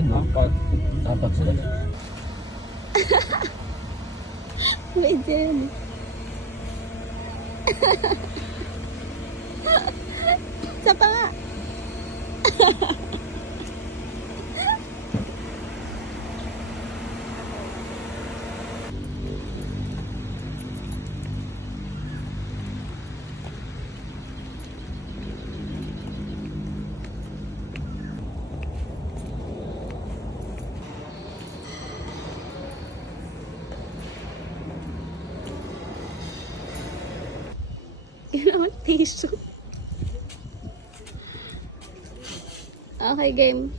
yan, no? Dapat sila. Medyo yun. Isa pa nga. Ginawa tissue. Okay, game.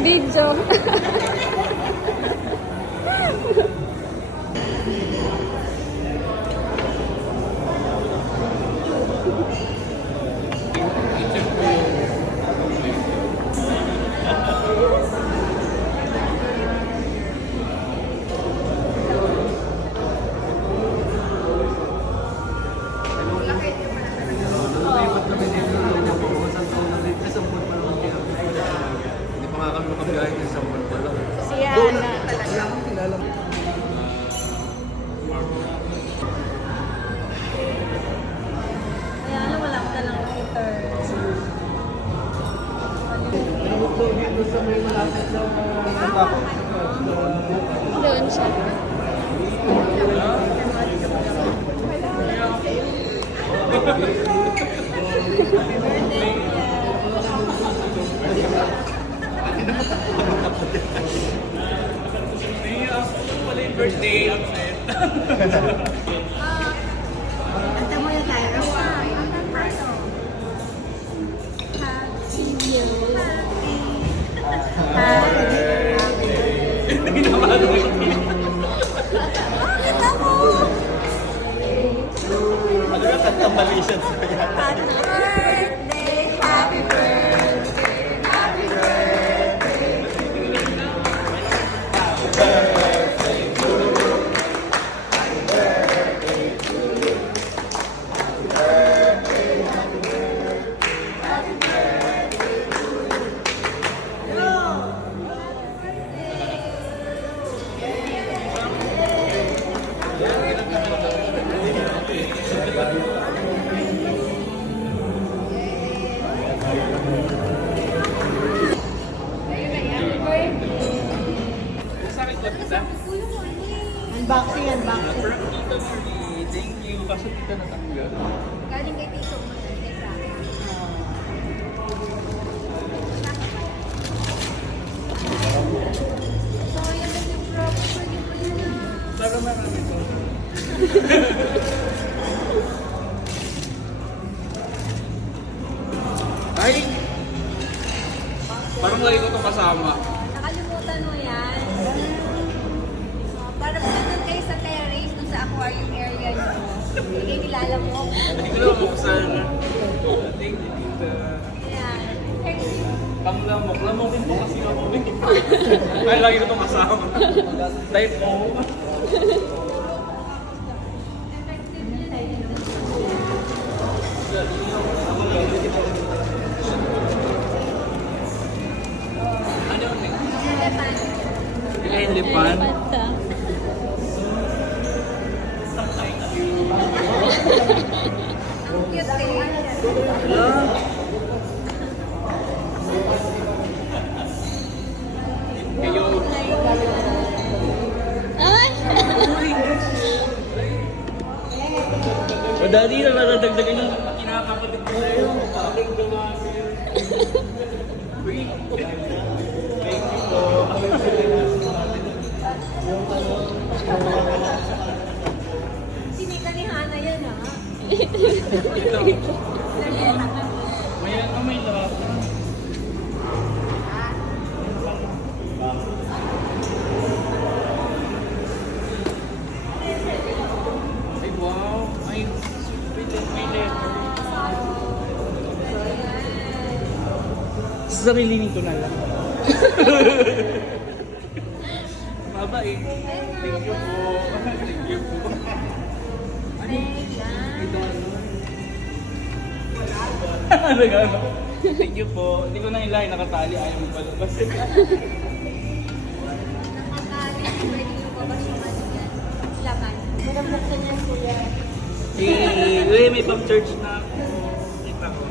Big joke. Siya na. Kaya ano, wala ka lang filter. Doon siya. Birthday upset. Kanta mo yung tayo. Happy you. Hindi na maluwi. Bakit ako? Ano yung kantang Malaysian sa'yo? Happy birthday, happy birthday, happy birthday. Unboxing, unboxing. Thank you. Kaso dito natanggal. Galing kay Tito mo. Pero marami ko. Ay! Parang lagi ko itong kasama. Nakalimutan mo yan. Para doon kayo sa terrace, doon sa aquarium area nyo. Hindi kilala mo. Hindi ko naman buksan. Thank you, tita. Yan. Panglamok. Lamokin mo kasi ako. Ay, lagi ko itong kasama. Type O. Ano yung name? Elephant. Elephant. cute eh. Hala. Kayo. Ay! O dali na nadagdagan yung kinakapatid ko sa'yo. Uy. Thank you po. Sinika ni Hana yan ah. Ito. May lahat. Ay, wow. Ay, may letter. Sa sarili ko na lang. Baba eh. Thank you po. Thank you po. Ano nga? Thank you po. Hindi ko na ilay, nakatali. Ayaw mo palabas. Nakakali, pwede yung babas yung ano yan. Laman. Madamdasan yan kuya. Eh, may pang-church na ako. Kita ko.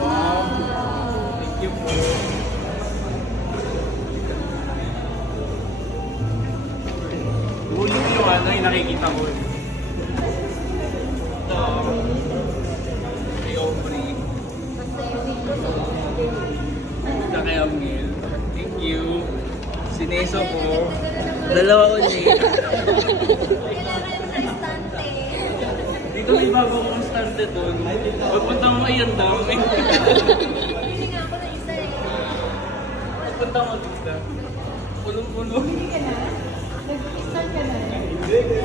Wow. Thank you po. Huli ko yung ano, yung nakikita ko. Ito. May offering. Ito kay Amil. Thank you. Sineso ko. Dalawa ulit. Kailangan yung restante. Dito may bago kong starte doon. Pagpunta mo ayan daw. Hindi nga ako na isa eh. Pagpunta mo dito. Punong-puno. Nag-start ka na. Thank you.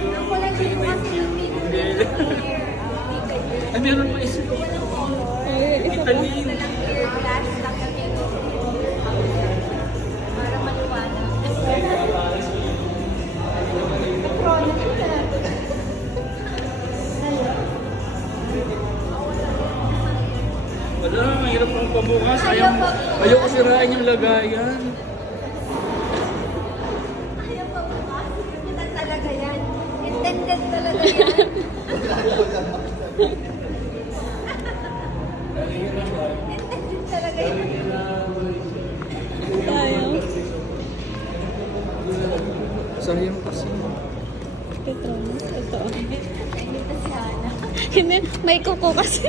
Ang kulay dito kasi yung Hindi. Ay, meron pa isa. Kita niyo yun. lang clear glass lang yung dito. Para maliwanag. Wala, mahirap pang pabukas. Ayoko sirain yung lagayan. Ayaw pa bukas. Kita talaga yan. Intended talaga yan. Intended talaga yan. Tayo. Sayang kasi. Ito. Ito. Dito si Hana. Hindi, may kuko kasi.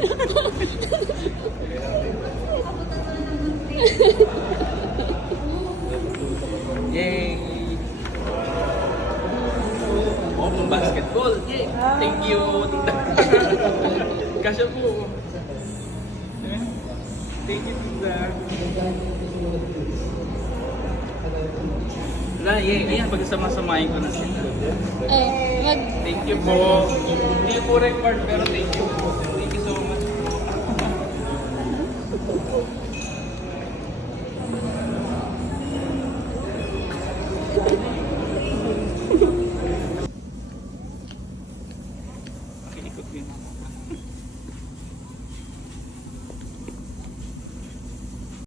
Abutan ko na ng munti. Yay! Oh, basketball. Yay! Thank you, tita. Kasya po. Thank you, tita. Wala, yay. Ayan, pagkasama-samahin ko na sila. Ay, Thank you po. Hindi po record, pero thank you po.